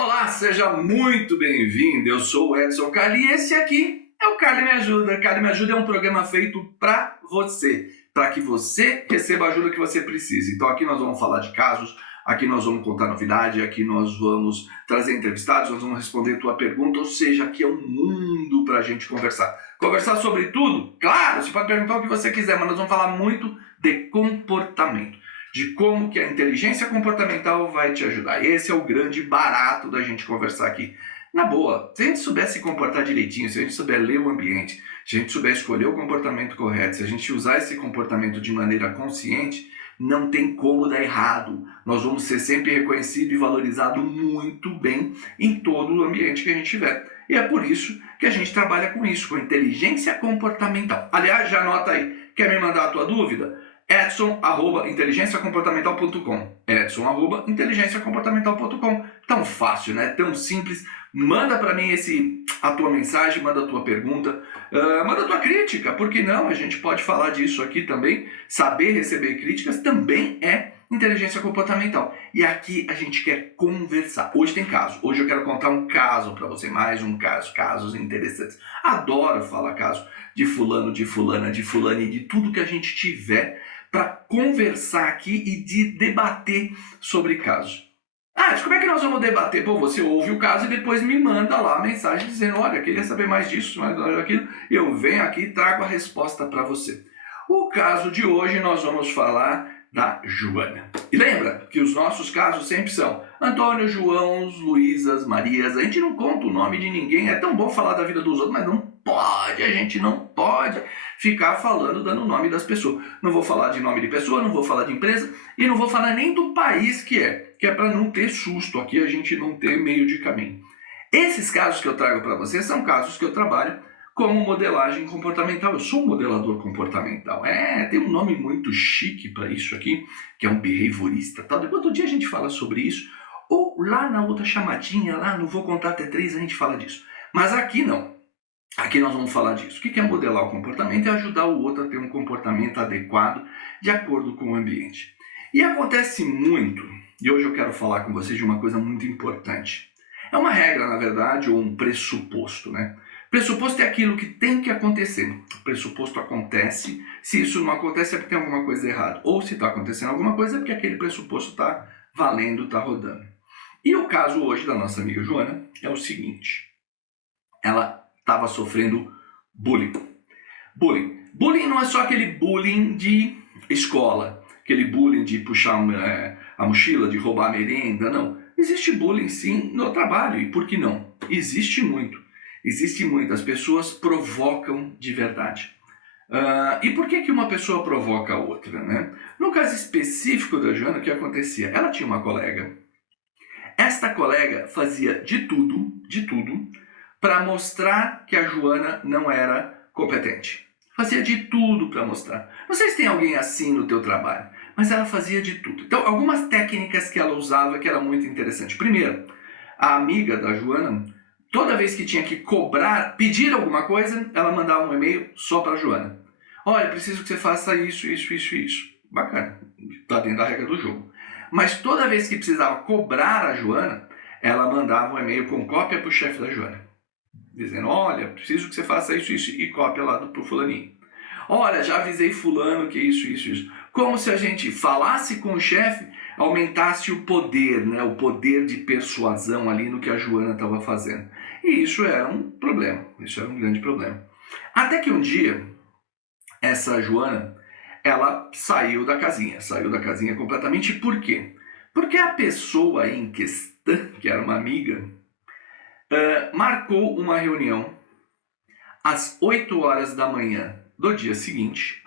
Olá, seja muito bem-vindo. Eu sou o Edson Carli e esse aqui é o Carli Me Ajuda. Carli Me Ajuda é um programa feito para você, para que você receba a ajuda que você precisa. Então aqui nós vamos falar de casos, aqui nós vamos contar novidade, aqui nós vamos trazer entrevistados, nós vamos responder tua pergunta, ou seja, aqui é um mundo para a gente conversar. Conversar sobre tudo? Claro, você pode perguntar o que você quiser, mas nós vamos falar muito de comportamento, de como que a inteligência comportamental vai te ajudar. Esse é o grande barato da gente conversar aqui. Na boa, se a gente souber se comportar direitinho, se a gente souber ler o ambiente, se a gente souber escolher o comportamento correto, se a gente usar esse comportamento de maneira consciente, não tem como dar errado. Nós vamos ser sempre reconhecido e valorizado muito bem em todo o ambiente que a gente tiver. E é por isso que a gente trabalha com isso, com inteligência comportamental. Aliás, já anota aí, quer me mandar a tua dúvida? Edson@inteligenciacomportamental.com. Edson@inteligenciacomportamental.com. Tão fácil, né? Tão simples. Manda para mim a tua mensagem, manda a tua pergunta, manda a tua crítica, por que não? A gente pode falar disso aqui também. Saber receber críticas também é inteligência comportamental. E aqui a gente quer conversar. Hoje tem caso. Hoje eu quero contar um caso para você, mais um caso, casos interessantes. Adoro falar caso de fulano, de fulana, de fulano e de tudo que a gente tiver para conversar aqui e de debater sobre casos. Mas como é que nós vamos debater? Pô, você ouve o caso e depois me manda lá a mensagem dizendo, olha, queria saber mais disso, mais daquilo. Eu venho aqui e trago a resposta para você. O caso de hoje nós vamos falar da Joana. E lembra que os nossos casos sempre são Antônio, João, Luísas, Marias. A gente não conta o nome de ninguém. É tão bom falar da vida dos outros, mas não pode, a gente não pode ficar falando, dando o nome das pessoas. Não vou falar de nome de pessoa, não vou falar de empresa e não vou falar nem do país que é para não ter susto aqui, a gente não ter meio de caminho. Esses casos que eu trago para vocês são casos que eu trabalho como modelagem comportamental. Eu sou um modelador comportamental. Tem um nome muito chique para isso aqui, que é um behaviorista. Tal. Depois do dia a gente fala sobre isso. Ou lá na outra chamadinha, lá no Vou Contar Até 3, a gente fala disso. Mas aqui não. Aqui nós vamos falar disso. O que é modelar o comportamento? É ajudar o outro a ter um comportamento adequado de acordo com o ambiente. E acontece muito, e hoje eu quero falar com vocês de uma coisa muito importante. É uma regra, na verdade, ou um pressuposto, né? Pressuposto é aquilo que tem que acontecer. O pressuposto acontece. Se isso não acontece é porque tem alguma coisa errada. Ou se está acontecendo alguma coisa é porque aquele pressuposto está valendo, está rodando. E o caso hoje da nossa amiga Joana é o seguinte. Ela estava sofrendo bullying. Bullying não é só aquele bullying de escola. Aquele bullying de puxar a mochila, de roubar a merenda. Não. Existe bullying sim no trabalho. E por que não? Existe muito. Existe muito, as pessoas provocam de verdade. E por que uma pessoa provoca a outra, né? No caso específico da Joana, o que acontecia? Ela tinha uma colega. Esta colega fazia de tudo, para mostrar que a Joana não era competente. Fazia de tudo para mostrar. Não sei se tem alguém assim no teu trabalho, mas ela fazia de tudo. Então, algumas técnicas que ela usava que era muito interessante. Primeiro, a amiga da Joana, toda vez que tinha que cobrar, pedir alguma coisa, ela mandava um e-mail só para a Joana. Olha, preciso que você faça isso. Bacana, está dentro da regra do jogo. Mas toda vez que precisava cobrar a Joana, ela mandava um e-mail com cópia para o chefe da Joana. Dizendo, olha, preciso que você faça isso, e cópia lá para o fulaninho. Olha, já avisei fulano que isso. Como se a gente falasse com o chefe, aumentasse o poder, né? O poder de persuasão ali no que a Joana estava fazendo. E isso era um problema, isso era um grande problema. Até que um dia, essa Joana, ela saiu da casinha completamente. Por quê? Porque a pessoa em questão, que era uma amiga, marcou uma reunião às 8 horas da manhã do dia seguinte,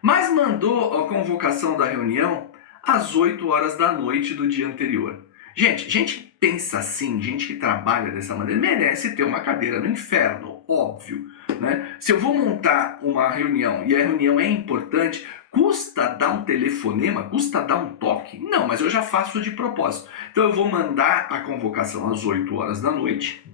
mas mandou a convocação da reunião às 8 horas da noite do dia anterior. Gente que pensa assim, gente que trabalha dessa maneira, merece ter uma cadeira no inferno, óbvio, né? Se eu vou montar uma reunião e a reunião é importante, custa dar um telefonema, custa dar um toque? Não, mas eu já faço de propósito. Então eu vou mandar a convocação às 8 horas da noite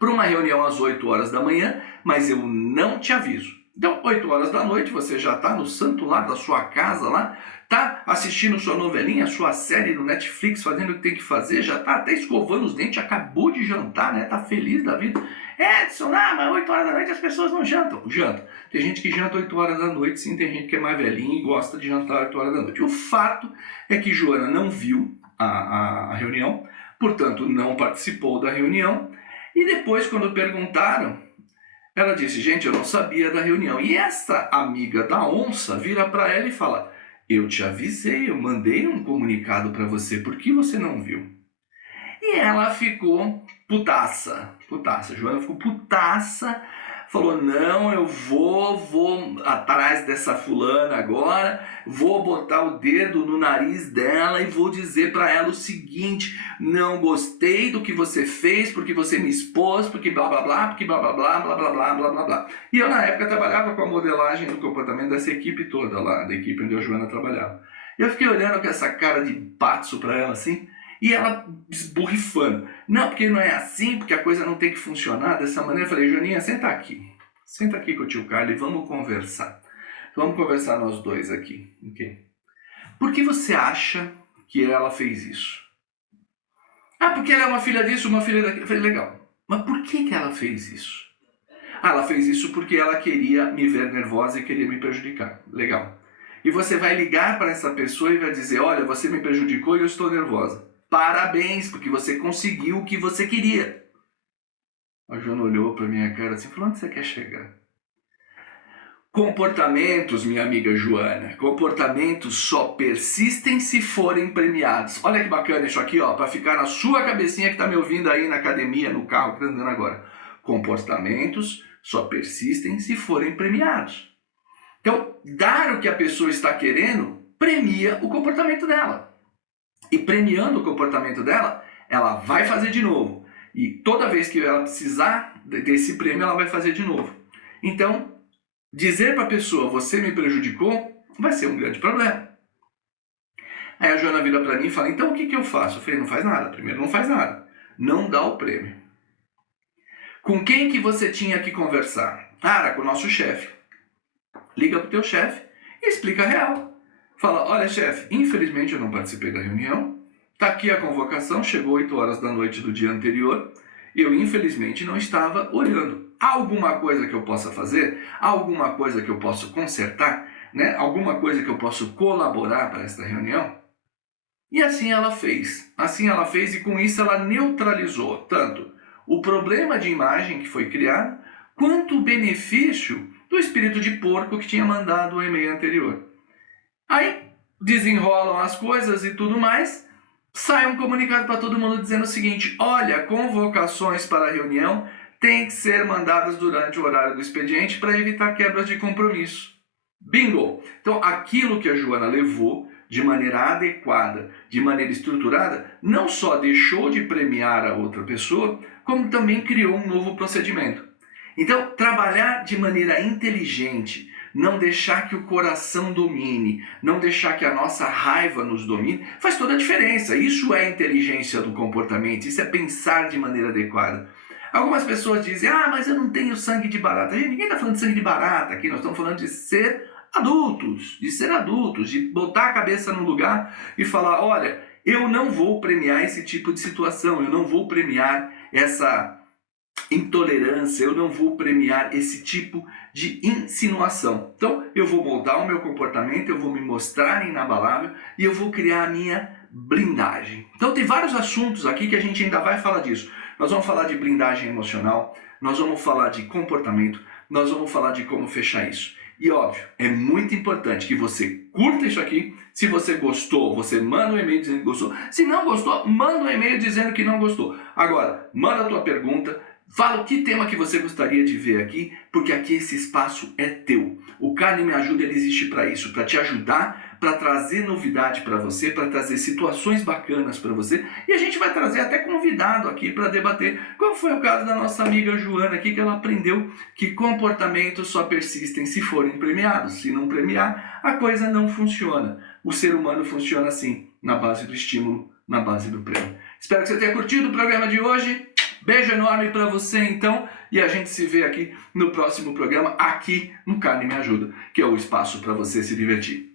para uma reunião às 8 horas da manhã, mas eu não te aviso. Então, 8 horas da noite, você já está no santo lar da sua casa lá, tá assistindo sua novelinha, sua série no Netflix, fazendo o que tem que fazer, já tá até escovando os dentes, acabou de jantar, né? Tá feliz da vida. Edson, mas 8 horas da noite as pessoas não jantam. Jantam. Tem gente que janta 8 horas da noite, sim, tem gente que é mais velhinha e gosta de jantar 8 horas da noite. O fato é que Joana não viu a reunião, portanto não participou da reunião, e depois quando perguntaram, ela disse, gente, eu não sabia da reunião. E essa amiga da onça vira para ela e fala, eu te avisei, eu mandei um comunicado para você, por que você não viu? E ela ficou putaça, Joana ficou putaça, falou, não, eu vou atrás dessa fulana agora, vou botar o dedo no nariz dela e vou dizer para ela o seguinte, não gostei do que você fez, porque você me expôs, porque blá blá blá, porque blá blá blá, blá blá blá, blá blá blá. E eu na época trabalhava com a modelagem do comportamento dessa equipe toda lá, da equipe onde a Joana trabalhava. E eu fiquei olhando com essa cara de patso para ela assim, e ela esborrifando. Não, porque não é assim, porque a coisa não tem que funcionar dessa maneira. Eu falei, Joaninha, senta aqui. Senta aqui com o tio Carlos e vamos conversar. Vamos conversar nós dois aqui. Okay? Por que você acha que ela fez isso? Porque ela é uma filha disso, uma filha daquilo. Eu falei, legal. Mas por que ela fez isso? Ela fez isso porque ela queria me ver nervosa e queria me prejudicar. Legal. E você vai ligar para essa pessoa e vai dizer, olha, você me prejudicou e eu estou nervosa. Parabéns, porque você conseguiu o que você queria. A Joana olhou para minha cara assim, falou, onde você quer chegar? Comportamentos, minha amiga Joana, comportamentos só persistem se forem premiados. Olha que bacana isso aqui, ó, para ficar na sua cabecinha que está me ouvindo aí na academia, no carro, que está andando agora. Comportamentos só persistem se forem premiados. Então, dar o que a pessoa está querendo premia o comportamento dela. E premiando o comportamento dela, ela vai fazer de novo. E toda vez que ela precisar desse prêmio, ela vai fazer de novo. Então, dizer para a pessoa, você me prejudicou, vai ser um grande problema. Aí a Joana vira para mim e fala, então o que eu faço? Eu falei, não faz nada. Primeiro, não faz nada. Não dá o prêmio. Com quem que você tinha que conversar? Com o nosso chefe. Liga para o teu chefe e explica a real. Fala, olha chefe, infelizmente eu não participei da reunião, tá aqui a convocação, chegou 8 horas da noite do dia anterior, eu infelizmente não estava olhando. Há alguma coisa que eu possa fazer? Há alguma coisa que eu possa consertar? Né? Alguma coisa que eu possa colaborar para esta reunião? E assim ela fez. E com isso ela neutralizou tanto o problema de imagem que foi criado, quanto o benefício do espírito de porco que tinha mandado o e-mail anterior. Aí desenrolam as coisas e tudo mais, sai um comunicado para todo mundo dizendo o seguinte, olha, convocações para a reunião têm que ser mandadas durante o horário do expediente para evitar quebras de compromisso. Bingo! Então aquilo que a Joana levou de maneira adequada, de maneira estruturada, não só deixou de premiar a outra pessoa, como também criou um novo procedimento. Então, trabalhar de maneira inteligente, não deixar que o coração domine, não deixar que a nossa raiva nos domine, faz toda a diferença. Isso é inteligência do comportamento, isso é pensar de maneira adequada. Algumas pessoas dizem, mas eu não tenho sangue de barata. Gente, ninguém está falando de sangue de barata aqui, nós estamos falando de ser adultos, de botar a cabeça no lugar e falar, olha, eu não vou premiar esse tipo de situação, eu não vou premiar essa intolerância, eu não vou premiar esse tipo de insinuação. Então, eu vou moldar o meu comportamento, eu vou me mostrar inabalável e eu vou criar a minha blindagem. Então, tem vários assuntos aqui que a gente ainda vai falar disso. Nós vamos falar de blindagem emocional, nós vamos falar de comportamento, nós vamos falar de como fechar isso. E óbvio, é muito importante que você curta isso aqui. Se você gostou, você manda um e-mail dizendo que gostou. Se não gostou, manda um e-mail dizendo que não gostou. Agora, manda a tua pergunta. Fala o que tema que você gostaria de ver aqui, porque aqui esse espaço é teu. O Carne Me Ajuda, ele existe para isso, para te ajudar, para trazer novidade para você, para trazer situações bacanas para você. E a gente vai trazer até convidado aqui para debater, como foi o caso da nossa amiga Joana aqui, que ela aprendeu que comportamentos só persistem se forem premiados. Se não premiar, a coisa não funciona. O ser humano funciona assim, na base do estímulo, na base do prêmio. Espero que você tenha curtido o programa de hoje. Beijo enorme para você então e a gente se vê aqui no próximo programa, aqui no Carne Me Ajuda, que é o espaço para você se divertir.